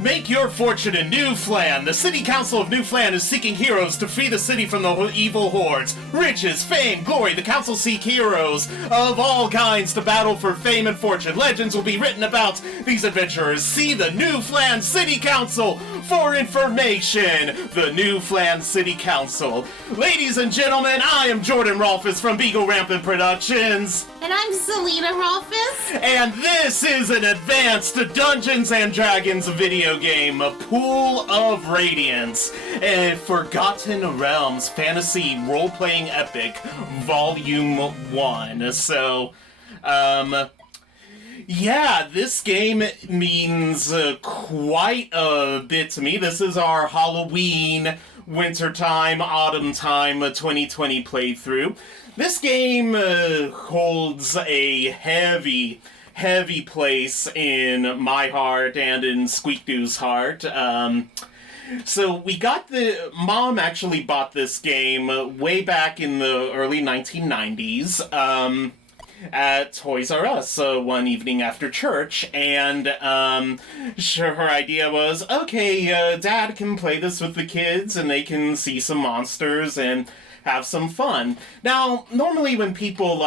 Make your fortune in New Flan. The City Council of New Flan is seeking heroes to free the city from the evil hordes. Riches, fame, glory. The council seek heroes of all kinds to battle for fame and fortune. Legends will be written about these adventurers. See the New Flan City Council for information. The New Flan City Council. Ladies and gentlemen, I am Jordan Rolfus from Beagle Rampant Productions. And I'm Selena Rolfus. And this is an advanced Dungeons & Dragons video game, A Pool of Radiance, a Forgotten Realms fantasy role-playing epic, Volume 1. So, yeah, this game means quite a bit to me. This is our Halloween, wintertime, autumn time 2020 playthrough. This game holds a heavy place in my heart and in Squeak-Doo's heart. So Mom actually bought this game way back in the early 1990s at Toys R Us one evening after church, and her idea was, okay, Dad can play this with the kids and they can see some monsters and have some fun. Now, normally when people,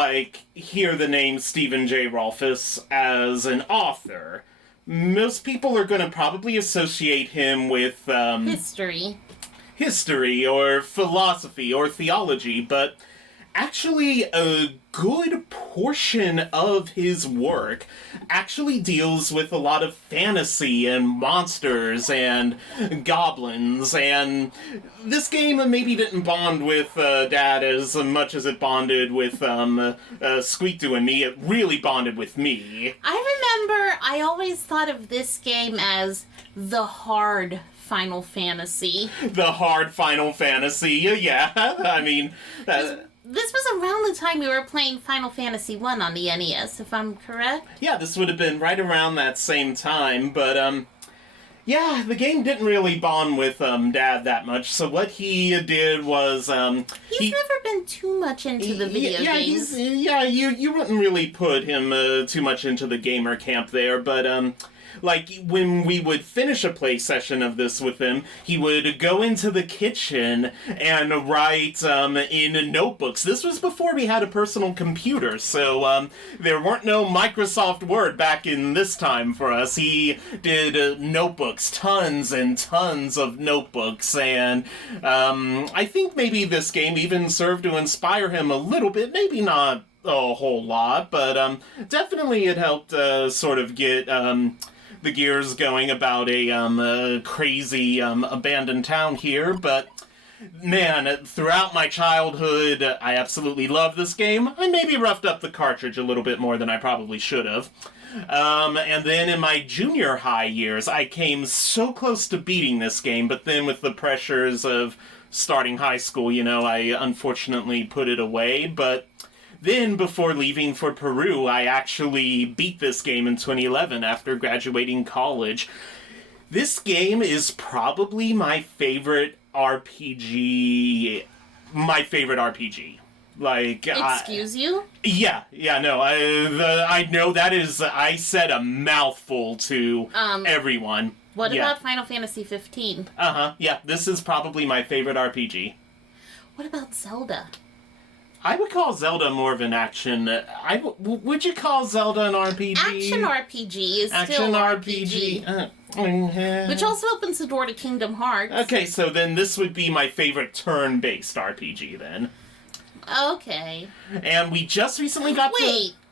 hear the name Stephen J. Rolfus as an author, most people are going to probably associate him with, history, or philosophy, or theology, but actually a good portion of his work actually deals with a lot of fantasy and monsters and goblins, and this game maybe didn't bond with Dad as much as it bonded with Squeak-Doo and me. It really bonded with me. I remember I always thought of this game as the hard Final Fantasy. The hard Final Fantasy, yeah. I mean... This was around the time we were playing Final Fantasy 1 on the NES, if I'm correct. Yeah, this would have been right around that same time, but, yeah, the game didn't really bond with, Dad that much, so what he did was, He's never been too much into the video games. You wouldn't really put him, too much into the gamer camp there, but, when we would finish a play session of this with him, he would go into the kitchen and write in notebooks. This was before we had a personal computer, so there weren't no Microsoft Word back in this time for us. He did notebooks, tons and tons of notebooks, and I think maybe this game even served to inspire him a little bit, maybe not a whole lot, but definitely it helped sort of get... the gears going about a crazy abandoned town here, but man, throughout my childhood, I absolutely loved this game. I maybe roughed up the cartridge a little bit more than I probably should have. And then in my junior high years, I came so close to beating this game, but then with the pressures of starting high school, I unfortunately put it away, but... Then, before leaving for Peru, I actually beat this game in 2011 after graduating college. This game is probably my favorite RPG. Excuse you? Yeah, no, I know that is, I said a mouthful to everyone. What about Final Fantasy 15? Yeah, this is probably my favorite RPG. What about Zelda? I would call Zelda more of an action. Would you call Zelda an RPG? Action RPG is still RPG. Which also opens the door to Kingdom Hearts. Okay, so then this would be my favorite turn-based RPG, then. Okay. And we just recently got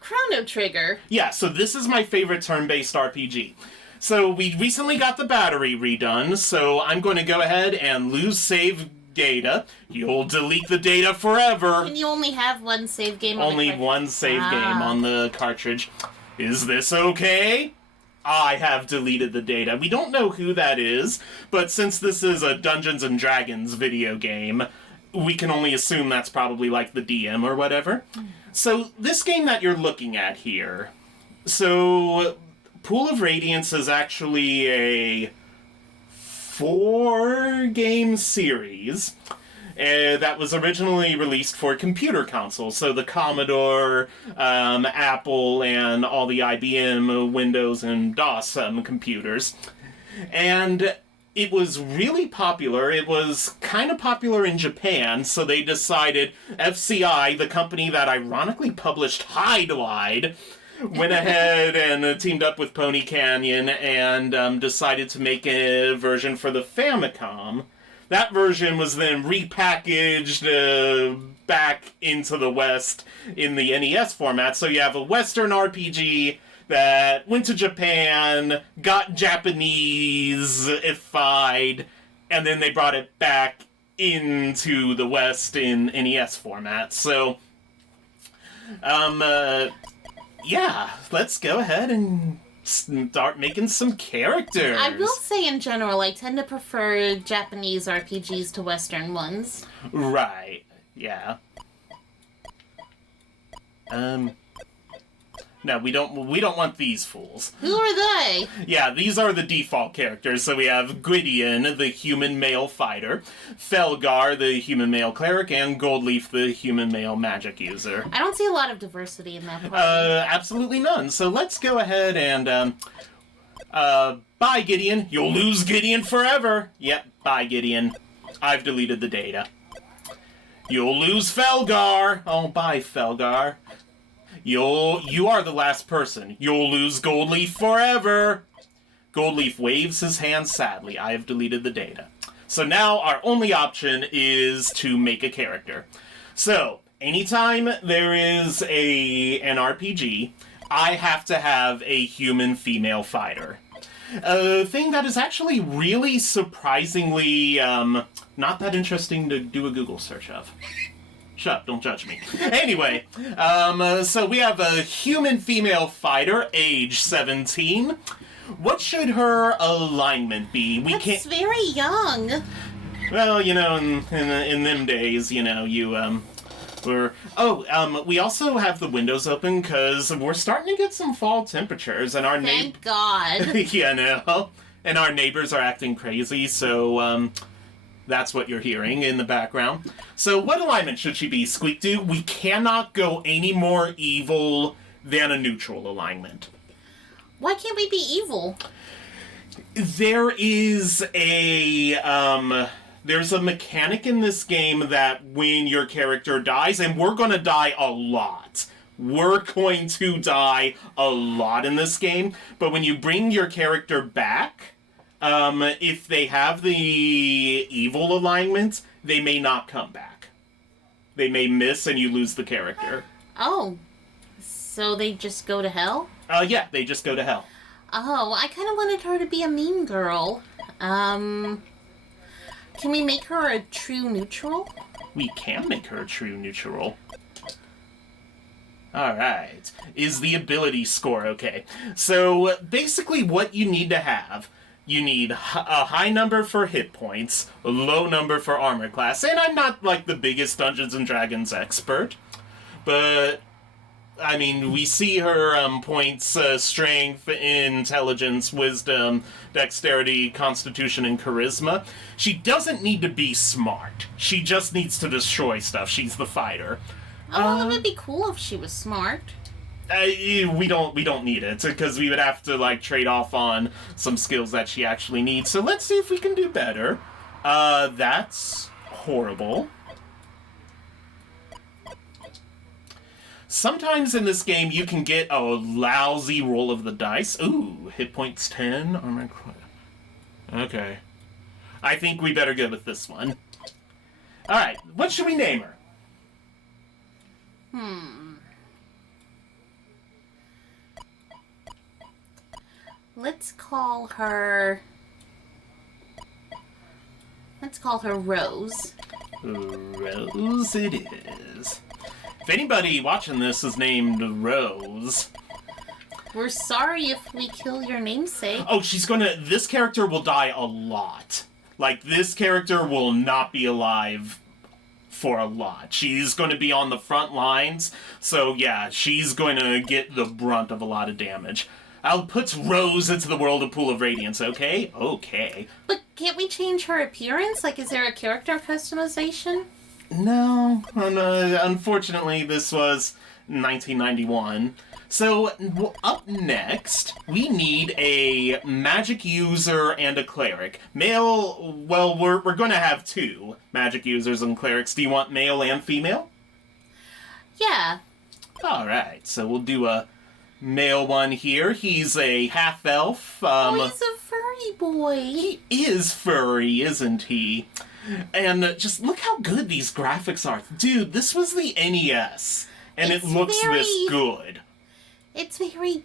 Chrono Trigger. Yeah, so this is my favorite turn-based RPG. So we recently got the battery redone, so I'm going to go ahead and lose save data. You'll delete the data forever. Can you only have one save game on Only one save game on the cartridge. Is this okay? I have deleted the data. We don't know who that is, but since this is a Dungeons & Dragons video game, we can only assume that's probably like the DM or whatever. So this game that you're looking at here, so Pool of Radiance is actually a 4-game series that was originally released for computer consoles, so the Commodore, Apple, and all the IBM, Windows, and DOS computers. And it was really popular. It was kind of popular in Japan, so they decided FCI, the company that ironically published Hide, went ahead and teamed up with Pony Canyon and decided to make a version for the Famicom. That version was then repackaged back into the West in the NES format. So you have a Western RPG that went to Japan, got Japanese-ified, and then they brought it back into the West in NES format. So, yeah, let's go ahead and start making some characters. I will say in general, I tend to prefer Japanese RPGs to Western ones. Right, yeah. No, we don't want these fools. Who are they? Yeah, these are the default characters. So we have Gwydion, the human male fighter, Felgar, the human male cleric, and Goldleaf, the human male magic user. I don't see a lot of diversity in that party. Absolutely none. So let's go ahead and, bye, Gideon. You'll lose Gideon forever. Yep, bye, Gideon. I've deleted the data. You'll lose Felgar. Oh, bye, Felgar. You are the last person. You'll lose Goldleaf forever. Goldleaf waves his hand sadly. I have deleted the data. So now our only option is to make a character. So, anytime there is an RPG, I have to have a human female fighter. A thing that is actually really surprisingly not that interesting to do a Google search of. Shut up, don't judge me. Anyway, so we have a human female fighter, age 17. What should her alignment be? That's very young. Well, you know, in them days, you know, we also have the windows open because we're starting to get some fall temperatures, and our Thank God. you know, and our neighbors are acting crazy, so, that's what you're hearing in the background. So what alignment should she be, Squeak Doo? We cannot go any more evil than a neutral alignment. Why can't we be evil? There is there's a mechanic in this game that when your character dies, and we're going to die a lot. We're going to die a lot in this game, but when you bring your character back, if they have the evil alignment, they may not come back. They may miss and you lose the character. Oh, so they just go to hell? Yeah, they just go to hell. Oh, I kind of wanted her to be a mean girl. Can we make her a true neutral? We can make her a true neutral. Alright. Is the ability score okay? So, basically what you need to have, you need a high number for hit points, a low number for armor class, and I'm not, like, the biggest Dungeons & Dragons expert, but, I mean, we see her points, strength, intelligence, wisdom, dexterity, constitution, and charisma. She doesn't need to be smart. She just needs to destroy stuff. She's the fighter. Oh, well, it would be cool if she was smart. We don't need it, because we would have to, like, trade off on some skills that she actually needs. So let's see if we can do better. That's horrible. Sometimes in this game you can get a lousy roll of the dice. Ooh, hit points 10, armor... Okay. I think we better go with this one. Alright, what should we name her? Let's call her Rose. Rose it is. If anybody watching this is named Rose... We're sorry if we kill your namesake. Oh, this character will die a lot. Like, this character will not be alive for a lot. She's going to be on the front lines, so yeah, she's going to get the brunt of a lot of damage. I'll put Rose into the world of Pool of Radiance, okay? Okay. But can't we change her appearance? Like, is there a character customization? No. Unfortunately, this was 1991. So, up next, we need a magic user and a cleric. Male, well, we're going to have two magic users and clerics. Do you want male and female? Yeah. Alright, so we'll do a male one here. He's a half-elf. He's a furry boy. He is furry, isn't he? And just look how good these graphics are. Dude, this was the NES, and it looks this good. It's very...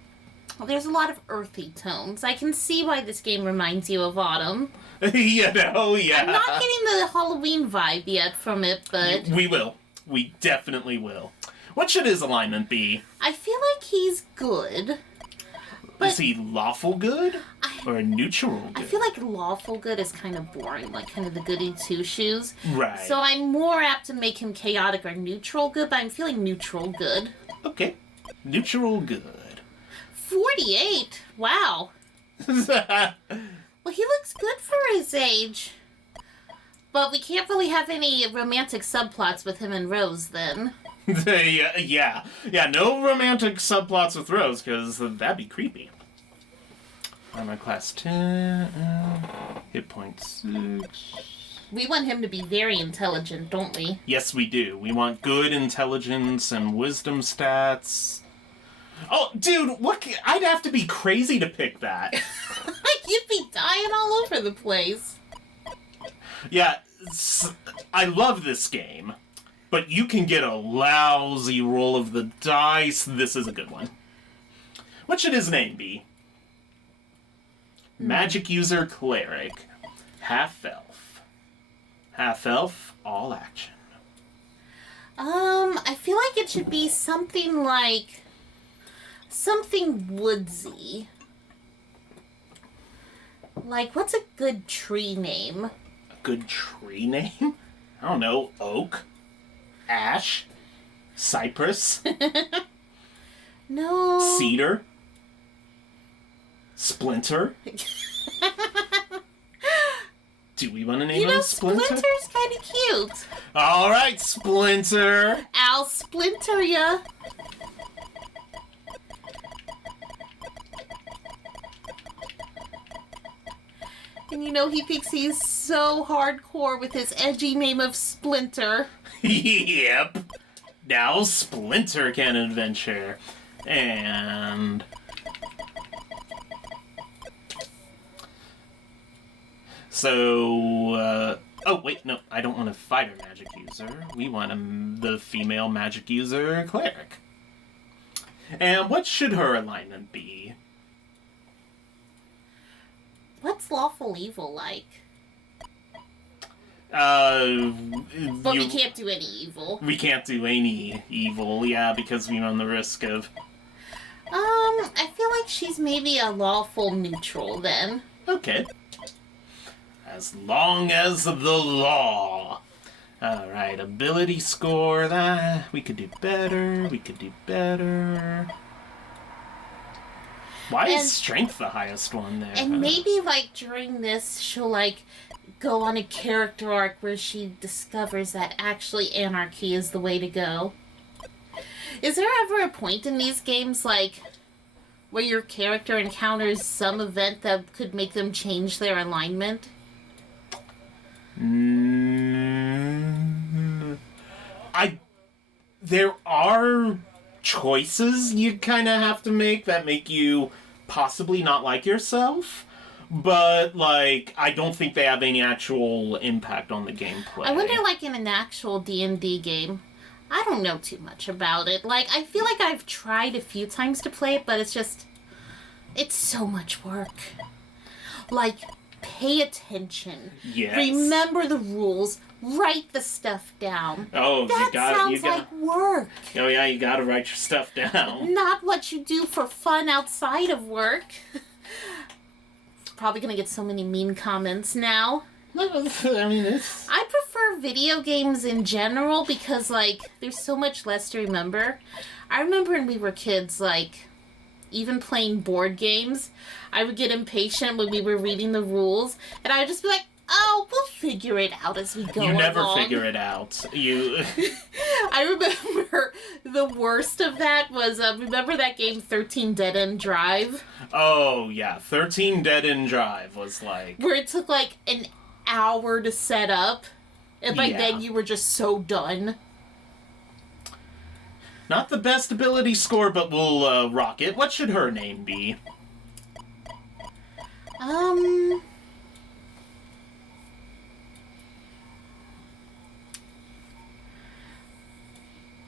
There's a lot of earthy tones. I can see why this game reminds you of autumn. Yeah. I'm not getting the Halloween vibe yet from it, but... We will. We definitely will. What should his alignment be? I feel like he's good. Is he lawful good? Or neutral good? I feel like lawful good is kind of boring, like kind of the goody two-shoes. Right. So I'm more apt to make him chaotic or neutral good, but I'm feeling neutral good. Okay. Neutral good. 48? Wow. Well, he looks good for his age. But we can't really have any romantic subplots with him and Rose, then. Yeah, no romantic subplots with Rose, because that'd be creepy. Armor class 10, hit point 6. We want him to be very intelligent, don't we? Yes, we do. We want good intelligence and wisdom stats. Oh, dude, I'd have to be crazy to pick that. You'd be dying all over the place. Yeah, I love this game, but you can get a lousy roll of the dice. This is a good one. What should his name be? Magic user cleric. Half-elf. Half-elf, all action. I feel like it should be something like... something woodsy. Like, what's a good tree name? A good tree name? I don't know. Oak? Ash? Cypress? No. Cedar? Splinter? Do we want to name him Splinter? Splinter's kind of cute. Alright, Splinter! I'll splinter ya. And you know he thinks he's so hardcore with his edgy name of Splinter. Yep. Now Splinter can adventure. And... So, oh, wait, no, I don't want a fighter magic user. We want the female magic user cleric. And what should her alignment be? What's lawful evil like? But we can't do any evil. We can't do any evil, yeah, because we run the risk of... I feel like she's maybe a lawful neutral then. Okay. As long as the law. Alright, ability score, that we could do better, Why is strength the highest one there? And maybe, like, during this, she'll, like, go on a character arc where she discovers that actually anarchy is the way to go. Is there ever a point in these games, like, where your character encounters some event that could make them change their alignment? There are choices you kind of have to make that make you possibly not like yourself, but, like, I don't think they have any actual impact on the gameplay. I wonder, like, in an actual D&D game, I don't know too much about it. Like, I feel like I've tried a few times to play it, but it's so much work. Like, pay attention. Yes. Remember the rules. Write the stuff down. Oh, that sounds like work. Oh, yeah, you gotta write your stuff down. Not what you do for fun outside of work. Probably gonna get so many mean comments now. I mean, it's... I prefer video games in general because, like, there's so much less to remember. I remember when we were kids, like, even playing board games, I would get impatient when we were reading the rules, and I would just be like, Oh, we'll figure it out as we go along. You never figure it out. I remember the worst of that was, remember that game 13 Dead End Drive? Oh, yeah. 13 Dead End Drive was like... Where it took like an hour to set up. And by then you were just so done. Not the best ability score, but we'll rock it. What should her name be?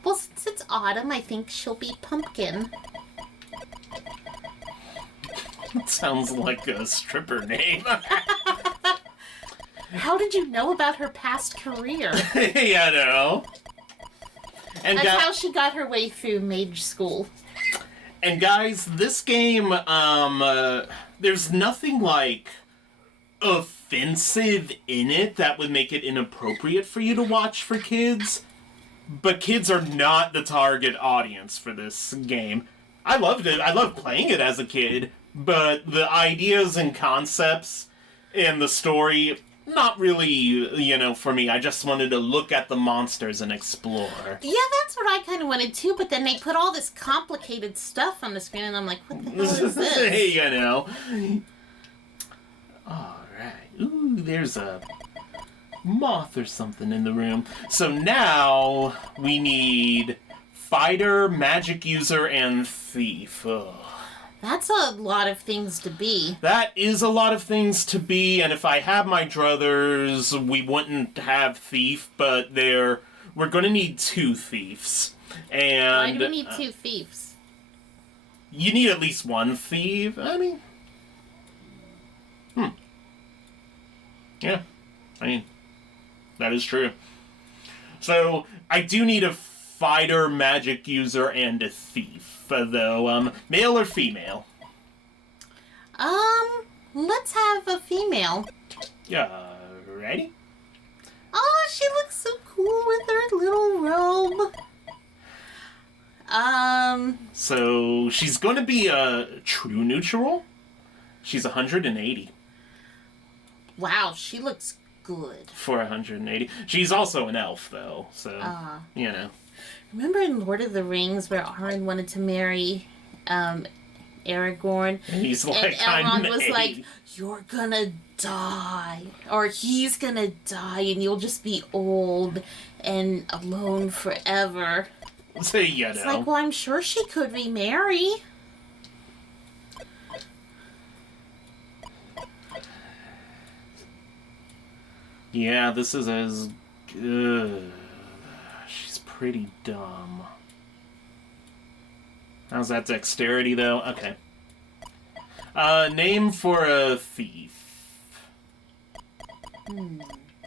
Well, since it's autumn, I think she'll be Pumpkin. It sounds like a stripper name. How did you know about her past career? Yeah, no. And That's how she got her way through mage school. And guys, this game, there's nothing like offensive in it that would make it inappropriate for you to watch for kids. But kids are not the target audience for this game. I loved it. I loved playing it as a kid. But the ideas and concepts and the story, not really, for me. I just wanted to look at the monsters and explore. Yeah, that's what I kind of wanted too, but then they put all this complicated stuff on the screen, and I'm like, what the hell is this? Alright. Ooh, there's a moth or something in the room. So now we need fighter, magic user, and thief. Ugh. That's a lot of things to be. That is a lot of things to be, and if I had my druthers, we wouldn't have thief, but we're going to need 2 thieves. And why do we need 2 thieves? You need at least 1 thief. I mean... Yeah. I mean, that is true. So, I do need a fighter, magic user, and a thief. Though, male or female? Let's have a female. Ready? Oh, she looks so cool with her little robe. So, she's going to be a true neutral. She's 180. Wow, she looks good. For 180. She's also an elf, though, so, Remember in Lord of the Rings where Arryn wanted to marry Aragorn? And he's like, and Elrond was 80. like, you're gonna die. Or he's gonna die and you'll just be old and alone forever. So, It's like, well, I'm sure she could remarry. Yeah, this is as good. She's pretty dumb. How's that dexterity, though? Okay. Name for a thief.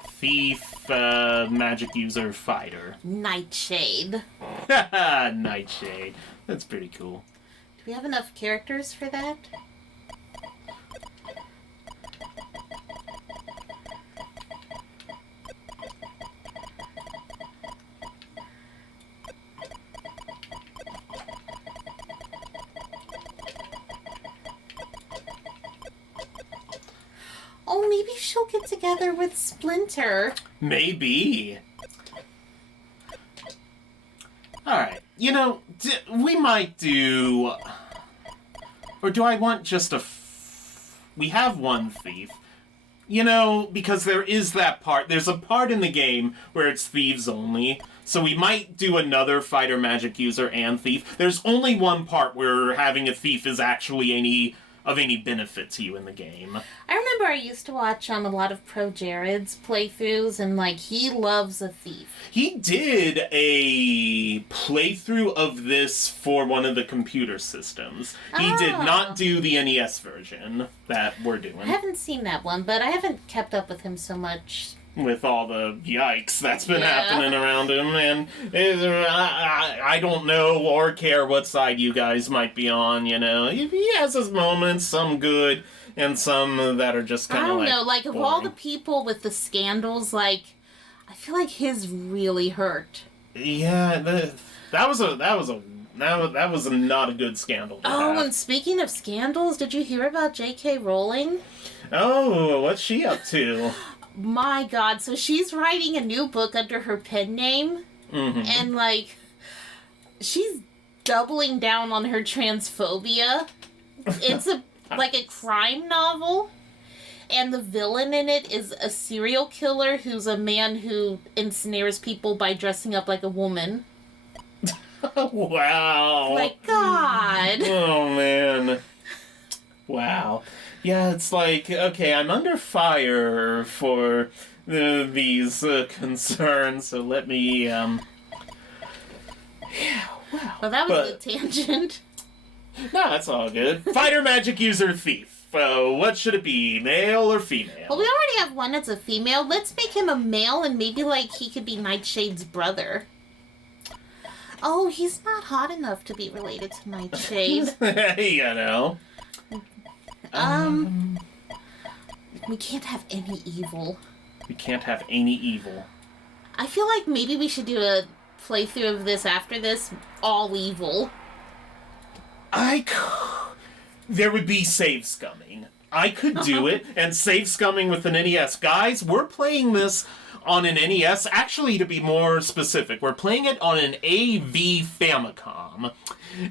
Thief, magic user, fighter. Nightshade. Nightshade. That's pretty cool. Do we have enough characters for that? Oh, maybe she'll get together with Splinter. Maybe. Alright, we might do... Or do I want just we have 1 thief. Because there is that part. There's a part in the game where it's thieves only. So we might do another fighter, magic user, and thief. There's only one part where having a thief is actually any benefit to you in the game. I remember I used to watch a lot of Pro Jared's playthroughs, and he loves a thief. He did a playthrough of this for one of the computer systems. He did not do the NES version that we're doing. I haven't seen that one, but I haven't kept up with him so much. With all the yikes that's been happening around him, and I don't know or care what side you guys might be on, He has his moments, some good, and some that are just kind of I don't know, of all the people with the scandals, I feel like his really hurt. Yeah, that was not a good scandal to have. And speaking of scandals, did you hear about J.K. Rowling? Oh, what's she up to? my God. So she's writing a new book under her pen name. Mm-hmm. And, like, she's doubling down on her transphobia. It's a crime novel. And the villain in it is a serial killer who's a man who ensnares people by dressing up like a woman. Wow. Like, God. Oh, man. Wow. Yeah, it's like, okay, I'm under fire for these concerns, so let me, Yeah, wow. Well, that was a tangent. No, that's all good. Fighter, magic user, thief. What should it be, male or female? Well, we already have one that's a female. Let's make him a male, and maybe, like, he could be Nightshade's brother. Oh, he's not hot enough to be related to Nightshade. You know. We can't have any evil. We can't have any evil. I feel like maybe we should do a playthrough of this after this, all evil. There would be save scumming. I could do it, and save scumming with an NES. Guys, we're playing this on an NES. Actually, to be more specific, we're playing it on an AV Famicom.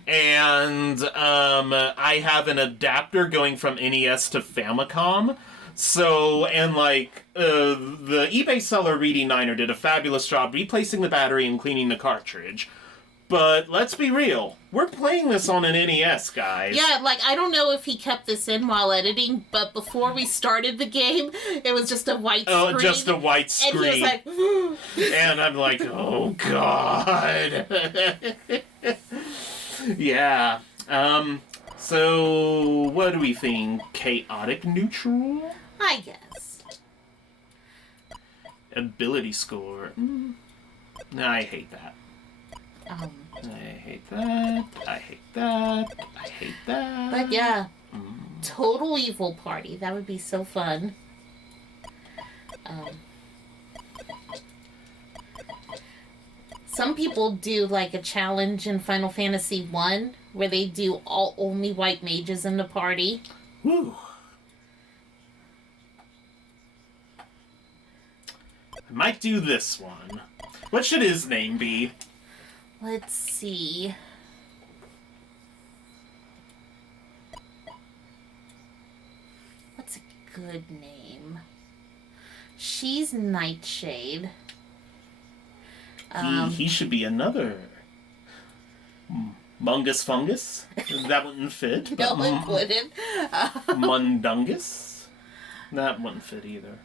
And I have an adapter going from NES to Famicom. So, and like, the eBay seller Reedy Niner did a fabulous job replacing the battery and cleaning the cartridge. But let's be real, we're playing this on an NES, guys. Yeah, like, I don't know if he kept this in while editing, but before we started the game, it was just a white screen. Oh, just a white screen. And he was like, and I'm like, oh, God. Yeah. So, what do we think? Chaotic neutral? I guess. Ability score. No, I hate that. I hate that. I hate that. I hate that. But yeah, total evil party. That would be so fun. Some people do like a challenge in Final Fantasy 1 where they do only white mages in the party. Woo. I might do this one. What should his name be? Let's see. What's a good name? She's Nightshade. He should be another Mungus Fungus. That wouldn't fit. No, it wouldn't. Mundungus. That wouldn't fit either.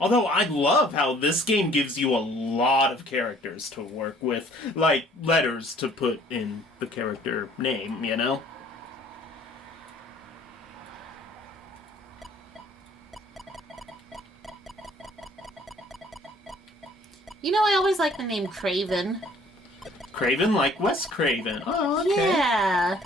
Although I love how this game gives you a lot of characters to work with, like letters to put in the character name, you know? You know, I always like the name Craven. Craven, like Wes Craven. Oh, okay. Yeah.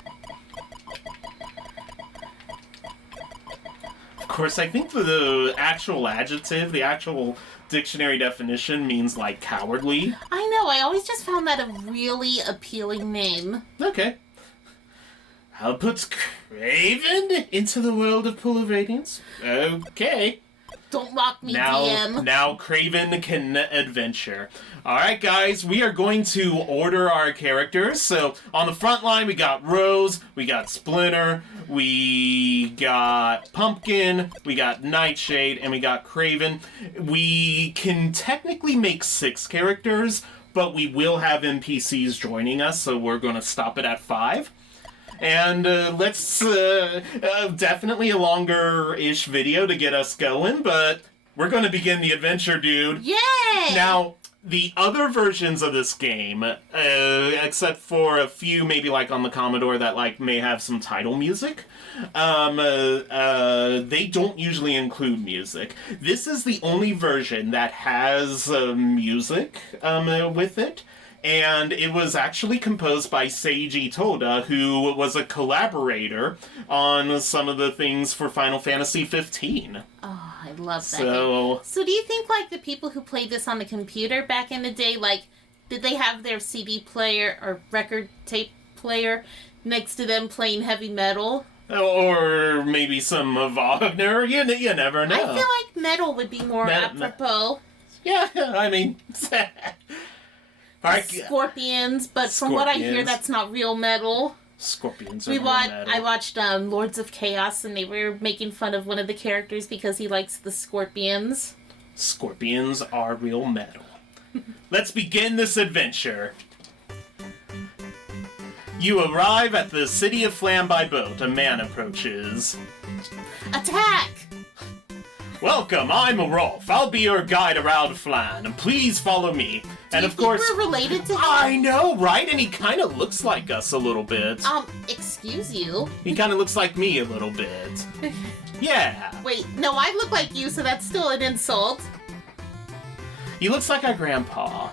Of course, I think the actual adjective, the actual dictionary definition means, like, cowardly. I know, I always just found that a really appealing name. Okay. I'll put Craven into the world of Pool of Radiance. Okay. Don't mock me, DM. Now Craven can adventure. Alright, guys, we are going to order our characters. So, on the front line, we got Rose, we got Splinter, we got Pumpkin, we got Nightshade, and we got Craven. We can technically make 6 characters, but we will have NPCs joining us, so we're going to stop it at 5. And let's definitely a longer-ish video to get us going, but we're going to begin the adventure, dude. Yay! Now, the other versions of this game, except for a few maybe like on the Commodore that like may have some title music, they don't usually include music. This is the only version that has music with it. And it was actually composed by Seiji Toda, who was a collaborator on some of the things for Final Fantasy 15. Oh, I love that game. So do you think, like, the people who played this on the computer back in the day, like, did they have their CD player or record tape player next to them playing heavy metal? Or maybe some Wagner. You never know. I feel like metal would be more apropos. Yeah, I mean... Scorpions, but from what I hear, that's not real metal. Scorpions are real metal. I watched Lords of Chaos, and they were making fun of one of the characters because he likes the scorpions. Scorpions are real metal. Let's begin this adventure. You arrive at the city of Flam by boat. A man approaches. Attack! Welcome, I'm Rolf. I'll be your guide around Flan. Please follow me. Do you think we're related to him? I know, right? And he kind of looks like us a little bit. Excuse you? He kind of looks like me a little bit. Yeah. Wait, no, I look like you, so that's still an insult. He looks like our grandpa.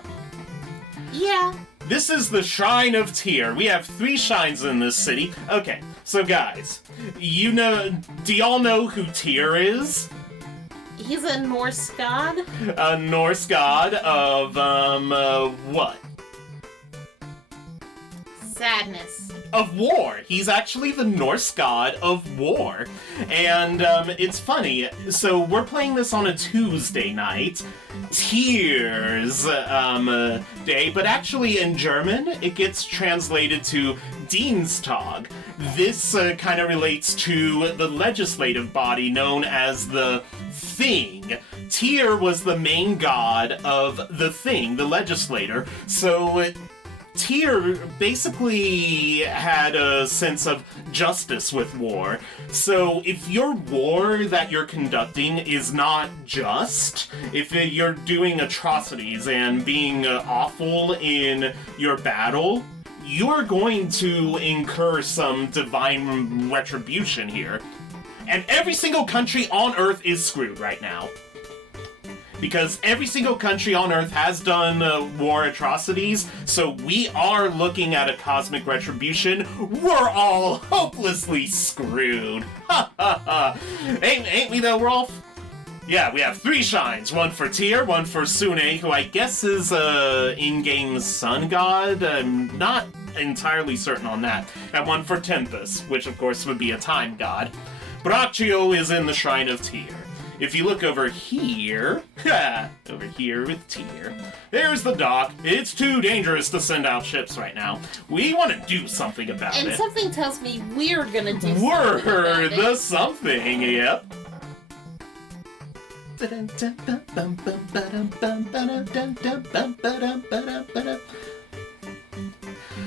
Yeah. This is the Shrine of Tyr. We have 3 shrines in this city. Okay, so guys, do y'all know who Tyr is? He's a Norse god? A Norse god of, what? Sadness. Of war. He's actually the Norse god of war. And, it's funny. So, we're playing this on a Tuesday night. Tyr's, day. But actually, in German, it gets translated to Dienstag. This, kind of relates to the legislative body known as the Thing. Tyr was the main god of the Thing, the legislator. So, Tyr basically had a sense of justice with war. So if your war that you're conducting is not just, if you're doing atrocities and being awful in your battle, you're going to incur some divine retribution here. And every single country on Earth is screwed right now. Because every single country on Earth has done war atrocities, so we are looking at a cosmic retribution. We're all hopelessly screwed. Ha ha ha. Ain't we though, Rolf? Yeah, we have 3 shrines. One for Tyr, one for Sune, who I guess is in-game sun god. I'm not entirely certain on that. And one for Tempest, which of course would be a time god. Braccio is in the Shrine of Tyr. If you look over here, over here with Tyr, there's the dock. It's too dangerous to send out ships right now. We want to do something about it. And something tells me we're gonna do something We're the something, yep.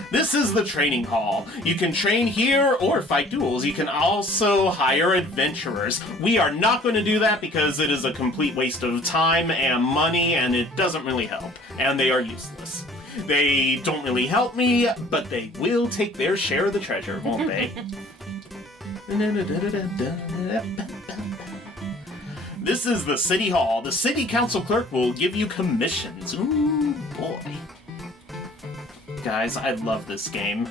This is the training hall. You can train here or fight duels. You can also hire adventurers. We are not going to do that because it is a complete waste of time and money, and it doesn't really help. And they are useless. They don't really help me, but they will take their share of the treasure, won't they? This is the city hall. The city council clerk will give you commissions. Ooh, boy. Guys, I love this game.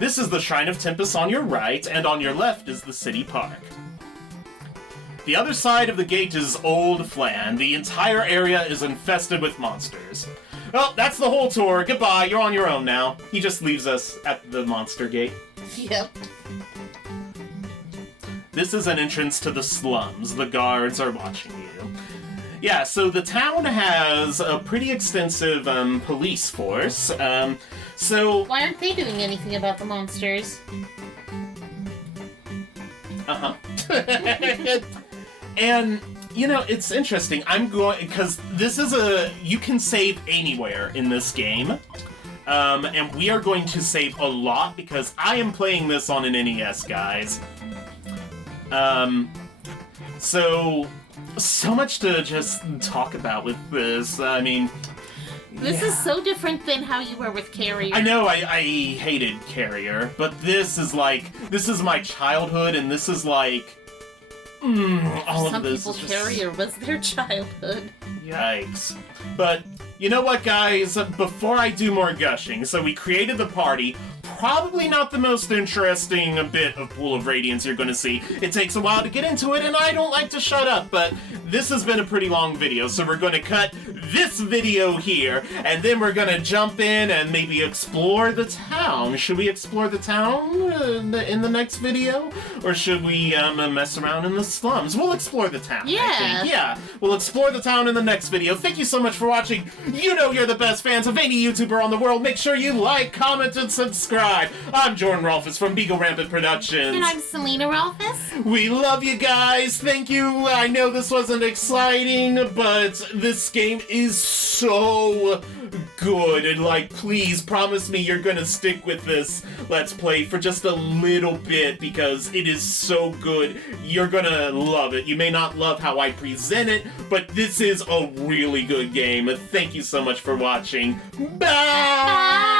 This is the Shrine of Tempest on your right, and on your left is the city park. The other side of the gate is Old Flan. The entire area is infested with monsters. Well, that's the whole tour. Goodbye, you're on your own now. He just leaves us at the monster gate. Yep. This is an entrance to the slums. The guards are watching you. Yeah, so the town has a pretty extensive police force. So why aren't they doing anything about the monsters? Uh-huh. And, you know, it's interesting. because this is you can save anywhere in this game. And we are going to save a lot because I am playing this on an NES, guys. So much to just talk about with this. I mean, this is so different than how you were with Carrier. I know, I hated Carrier, but this is my childhood, and this is like, all of this. Some people, Carrier was their childhood. Yikes. But, you know what, guys? Before I do more gushing, so we created the party. Probably not the most interesting bit of Pool of Radiance you're going to see. It takes a while to get into it, and I don't like to shut up, but this has been a pretty long video, so we're going to cut this video here, and then we're gonna jump in and maybe explore the town. Should we explore the town in the next video? Or should we mess around in the slums? We'll explore the town, Yeah. I think. Yeah, we'll explore the town in the next video. Thank you so much for watching. You know you're the best fans of any YouTuber on the world. Make sure you like, comment, and subscribe. I'm Jordan Rolfus from Beagle Rampant Productions. And I'm Selena Rolfus. We love you guys. Thank you. I know this wasn't exciting, but this game is so good. And please promise me you're gonna stick with this Let's Play for just a little bit because it is so good. You're gonna love it. You may not love how I present it, but this is a really good game. Thank you so much for watching. Bye! Bye!